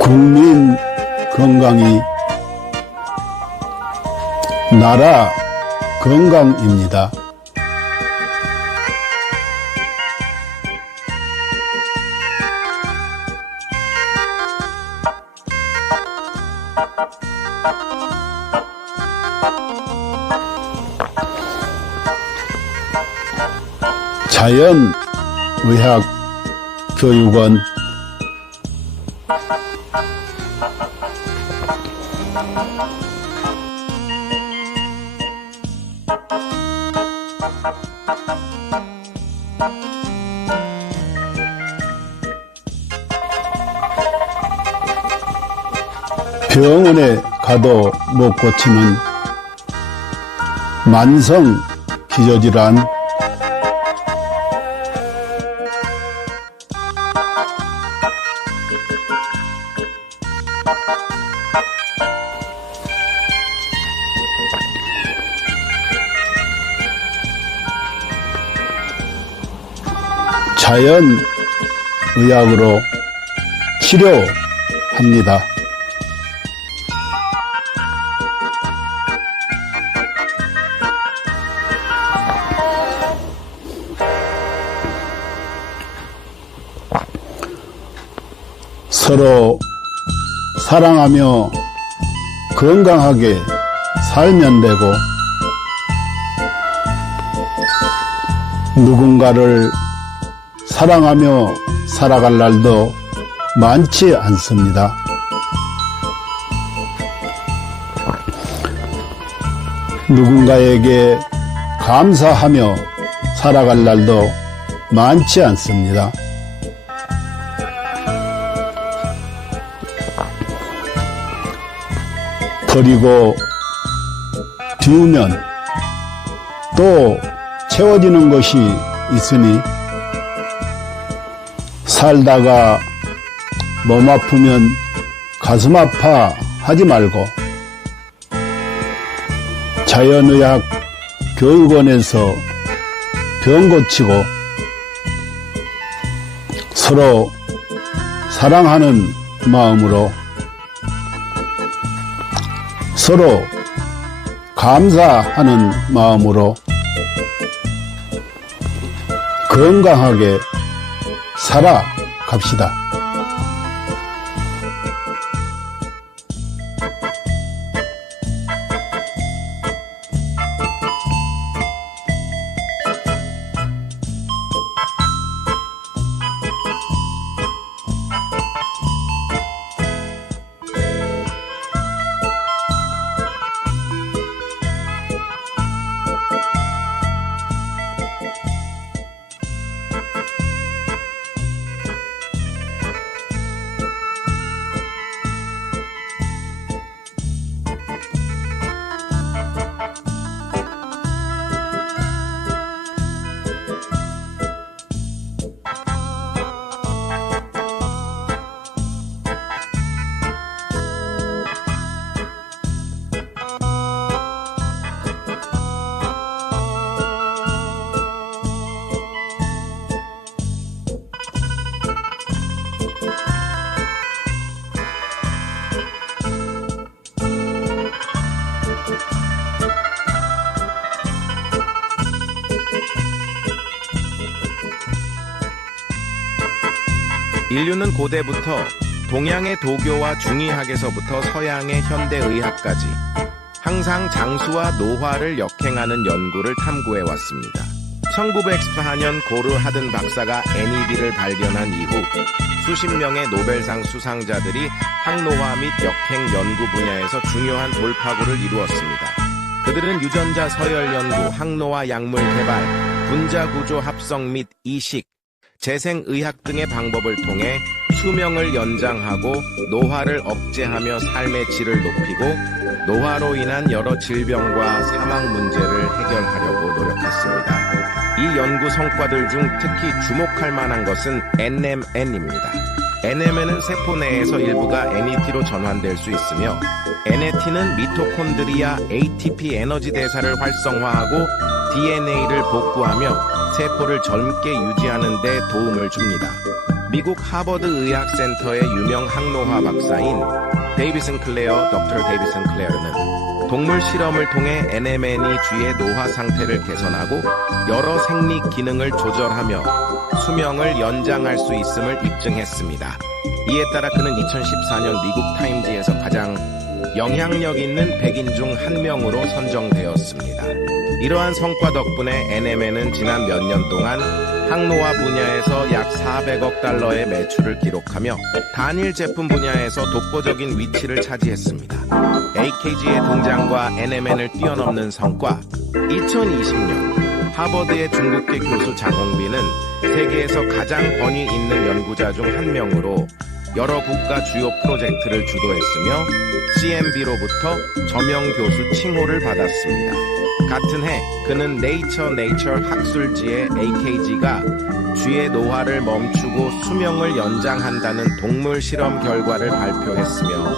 국민 건강이 나라 건강입니다. 자연의학교육원 병원에 가도 못 고치는 만성 기저질환, 자연의학으로 치료합니다. 서로 사랑하며 건강하게 살면 되고, 누군가를 사랑하며 살아갈 날도 많지 않습니다. 누군가에게 감사하며 살아갈 날도 많지 않습니다. 버리고 비우면 또 채워지는 것이 있으니, 살다가 몸 아프면 가슴 아파 하지 말고 자연의학 교육원에서 병 고치고 서로 사랑하는 마음으로, 서로 감사하는 마음으로 건강하게 살아갑시다. 인류는 고대부터 동양의 도교와 중의학에서부터 서양의 현대의학까지 항상 장수와 노화를 역행하는 연구를 탐구해왔습니다. 1914년 고르 하든 박사가 NED를 발견한 이후 수십 명의 노벨상 수상자들이 항노화 및 역행 연구 분야에서 중요한 돌파구를 이루었습니다. 그들은 유전자 서열 연구, 항노화 약물 개발, 분자 구조 합성 및 이식, 재생의학 등의 방법을 통해 수명을 연장하고 노화를 억제하며 삶의 질을 높이고 노화로 인한 여러 질병과 사망 문제를 해결하려고 노력했습니다. 이 연구 성과들 중 특히 주목할 만한 것은 NMN입니다. NMN은 세포 내에서 일부가 NET로 전환될 수 있으며 NET는 미토콘드리아 ATP 에너지 대사를 활성화하고 DNA를 복구하며 세포를 젊게 유지하는 데 도움을 줍니다. 미국 하버드 의학센터의 유명 항노화 박사인 데이비슨 클레어, 덕터 데이비슨 클레어는 동물 실험을 통해 NMN이 쥐의 노화 상태를 개선하고 여러 생리 기능을 조절하며 수명을 연장할 수 있음을 입증했습니다. 이에 따라 그는 2014년 미국 타임지에서 가장 영향력 있는 100인 중 한 명으로 선정되었습니다. 이러한 성과 덕분에 NMN은 지난 몇 년 동안 항노화 분야에서 약 400억 달러의 매출을 기록하며 단일 제품 분야에서 독보적인 위치를 차지했습니다. AKG의 등장과 NMN을 뛰어넘는 성과. 2020년 하버드의 중국계 교수 장홍빈은 세계에서 가장 권위 있는 연구자 중 한 명으로 여러 국가 주요 프로젝트를 주도했으며 CMB로부터 저명 교수 칭호를 받았습니다. 같은 해 그는 네이처 학술지에 AKG가 쥐의 노화를 멈추고 수명을 연장한다는 동물 실험 결과를 발표했으며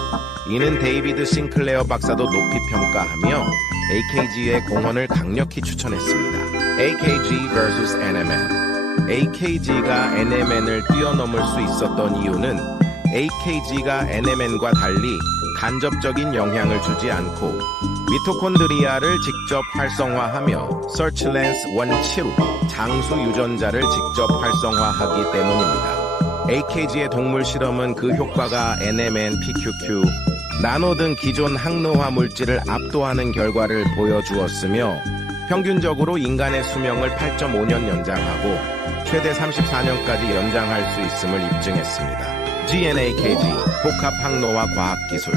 이는 데이비드 싱클레어 박사도 높이 평가하며 AKG의 공헌을 강력히 추천했습니다. AKG vs NMN. AKG가 NMN을 뛰어넘을 수 있었던 이유는 AKG가 NMN과 달리 간접적인 영향을 주지 않고 미토콘드리아를 직접 활성화하며 서치랜스 원치루 장수 유전자를 직접 활성화하기 때문입니다. AKG의 동물 실험은 그 효과가 NMN, PQQ, 나노 등 기존 항노화 물질을 압도하는 결과를 보여주었으며 평균적으로 인간의 수명을 8.5년 연장하고 최대 34년까지 연장할 수 있음을 입증했습니다. GNAKG, 복합 항노화 과학기술.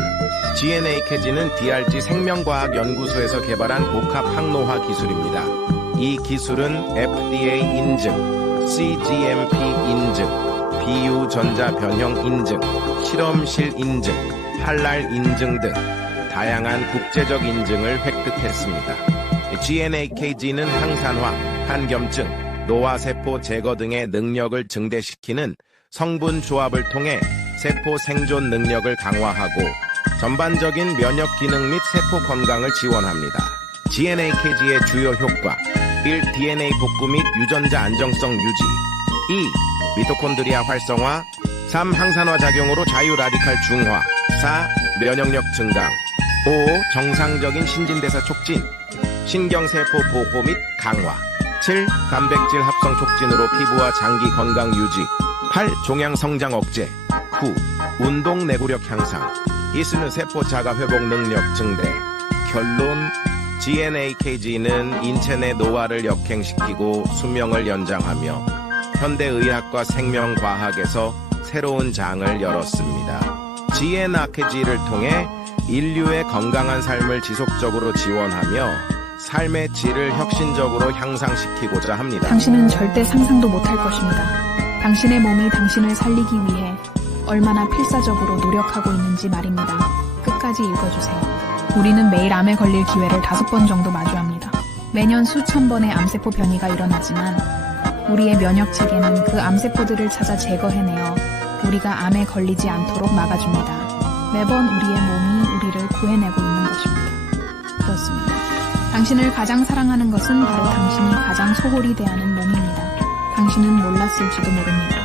GNAKG는 DRG 생명과학연구소에서 개발한 복합 항노화 기술입니다. 이 기술은 FDA 인증, CGMP 인증, 비유전자 변형 인증, 실험실 인증, 할랄 인증 등 다양한 국제적 인증을 획득했습니다. GNAKG는 항산화, 항염증, 노화세포 제거 등의 능력을 증대시키는 성분 조합을 통해 세포 생존 능력을 강화하고 전반적인 면역 기능 및 세포 건강을 지원합니다. GNAKG의 주요 효과 1. DNA 복구 및 유전자 안정성 유지 2. 미토콘드리아 활성화 3. 항산화 작용으로 자유 라디칼 중화 4. 면역력 증강 5. 정상적인 신진대사 촉진 신경세포 보호 및 강화 7. 단백질 합성 촉진으로 피부와 장기 건강 유지 8. 종양 성장 억제 9. 운동 내구력 향상 이스는 세포 자가 회복 능력 증대 결론 GNAKG는 인체 내 노화를 역행시키고 수명을 연장하며 현대의학과 생명과학에서 새로운 장을 열었습니다. GNAKG를 통해 인류의 건강한 삶을 지속적으로 지원하며 삶의 질을 혁신적으로 향상시키고자 합니다. 당신은 절대 상상도 못할 것입니다. 당신의 몸이 당신을 살리기 위해 얼마나 필사적으로 노력하고 있는지 말입니다. 끝까지 읽어주세요. 우리는 매일 암에 걸릴 기회를 5번 정도 마주합니다. 매년 수천 번의 암세포 변이가 일어나지만 우리의 면역 체계는 그 암세포들을 찾아 제거해내어 우리가 암에 걸리지 않도록 막아줍니다. 매번 우리의 몸이 우리를 구해내고 있는 것입니다. 그렇습니다. 당신을 가장 사랑하는 것은 바로 당신이 가장 소홀히 대하는 몸입니다. 당신은 몰랐을지도 모릅니다.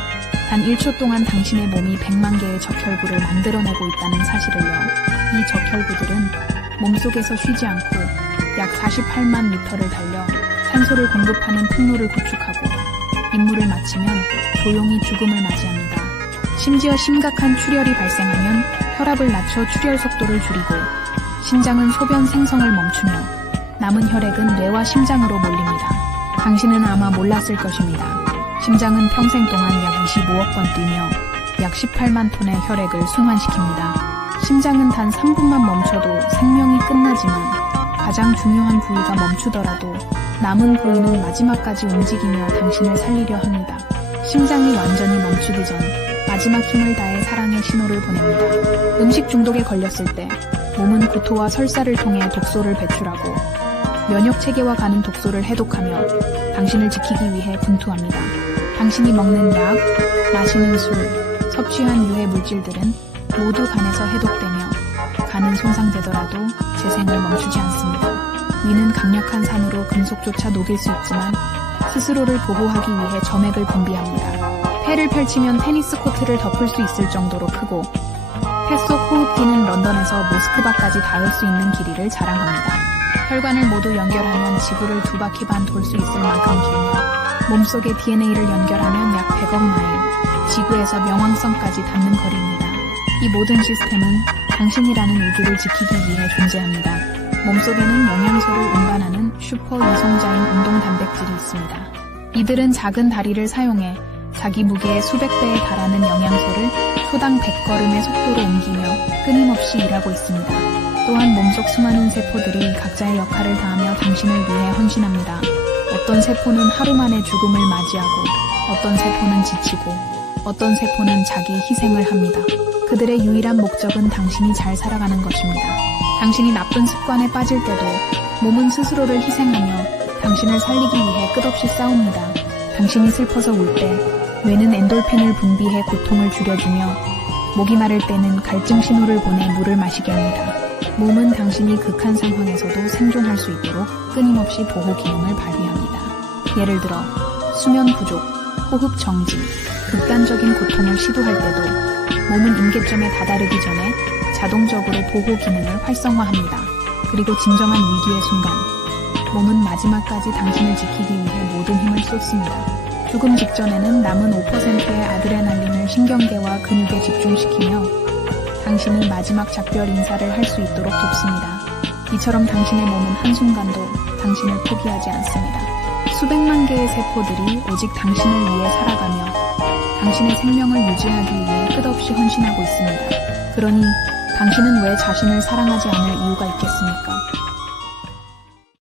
단 1초 동안 당신의 몸이 100만 개의 적혈구를 만들어내고 있다는 사실을요. 이 적혈구들은 몸속에서 쉬지 않고 약 48만 미터를 달려 산소를 공급하는 통로를 구축하고 임무를 마치면 조용히 죽음을 맞이합니다. 심지어 심각한 출혈이 발생하면 혈압을 낮춰 출혈 속도를 줄이고 심장은 소변 생성을 멈추며 남은 혈액은 뇌와 심장으로 몰립니다. 당신은 아마 몰랐을 것입니다. 심장은 평생 동안 약 25억 번 뛰며 약 18만 톤의 혈액을 순환시킵니다. 심장은 단 3분만 멈춰도 생명이 끝나지만 가장 중요한 부위가 멈추더라도 남은 부위는 마지막까지 움직이며 당신을 살리려 합니다. 심장이 완전히 멈추기 전 마지막 힘을 다해 사랑의 신호를 보냅니다. 음식 중독에 걸렸을 때 몸은 구토와 설사를 통해 독소를 배출하고 면역 체계와 가는 독소를 해독하며 당신을 지키기 위해 분투합니다. 당신이 먹는 약, 마시는 술, 섭취한 유해 물질들은 모두 간에서 해독되며 간은 손상되더라도 재생을 멈추지 않습니다. 위는 강력한 산으로 금속조차 녹일 수 있지만 스스로를 보호하기 위해 점액을 분비합니다. 폐를 펼치면 테니스 코트를 덮을 수 있을 정도로 크고 폐 속 호흡기는 런던에서 모스크바까지 닿을 수 있는 길이를 자랑합니다. 혈관을 모두 연결하면 지구를 2바퀴 반 돌 수 있을 만큼 길며 몸속의 DNA를 연결하면 약 100억 마일, 지구에서 명왕성까지 닿는 거리입니다. 이 모든 시스템은 당신이라는 우주를 지키기 위해 존재합니다. 몸속에는 영양소를 운반하는 슈퍼 이송자인 운동 단백질이 있습니다. 이들은 작은 다리를 사용해 자기 무게의 수백 배에 달하는 영양소를 초당 100걸음의 속도로 옮기며 끊임없이 일하고 있습니다. 또한 몸속 수많은 세포들이 각자의 역할을 다하며 당신을 위해 헌신합니다. 어떤 세포는 하루 만에 죽음을 맞이하고 어떤 세포는 지치고 어떤 세포는 자기 희생을 합니다. 그들의 유일한 목적은 당신이 잘 살아가는 것입니다. 당신이 나쁜 습관에 빠질 때도 몸은 스스로를 희생하며 당신을 살리기 위해 끝없이 싸웁니다. 당신이 슬퍼서 울 때 뇌는 엔돌핀을 분비해 고통을 줄여주며 목이 마를 때는 갈증 신호를 보내 물을 마시게 합니다. 몸은 당신이 극한 상황에서도 생존할 수 있도록 끊임없이 보호 기능을 발휘합니다. 예를 들어 수면 부족, 호흡 정지, 극단적인 고통을 시도할 때도 몸은 임계점에 다다르기 전에 자동적으로 보호 기능을 활성화합니다. 그리고 진정한 위기의 순간, 몸은 마지막까지 당신을 지키기 위해 모든 힘을 쏟습니다. 죽음 직전에는 남은 5%의 아드레날린을 신경계와 근육에 집중시키며 당신이 마지막 작별 인사를 할 수 있도록 돕습니다. 이처럼 당신의 몸은 한순간도 당신을 포기하지 않습니다. 수백만 개의 세포들이 오직 당신을 위해 살아가며 당신의 생명을 유지하기 위해 끝없이 헌신하고 있습니다. 그러니 당신은 왜 자신을 사랑하지 않을 이유가 있겠습니까?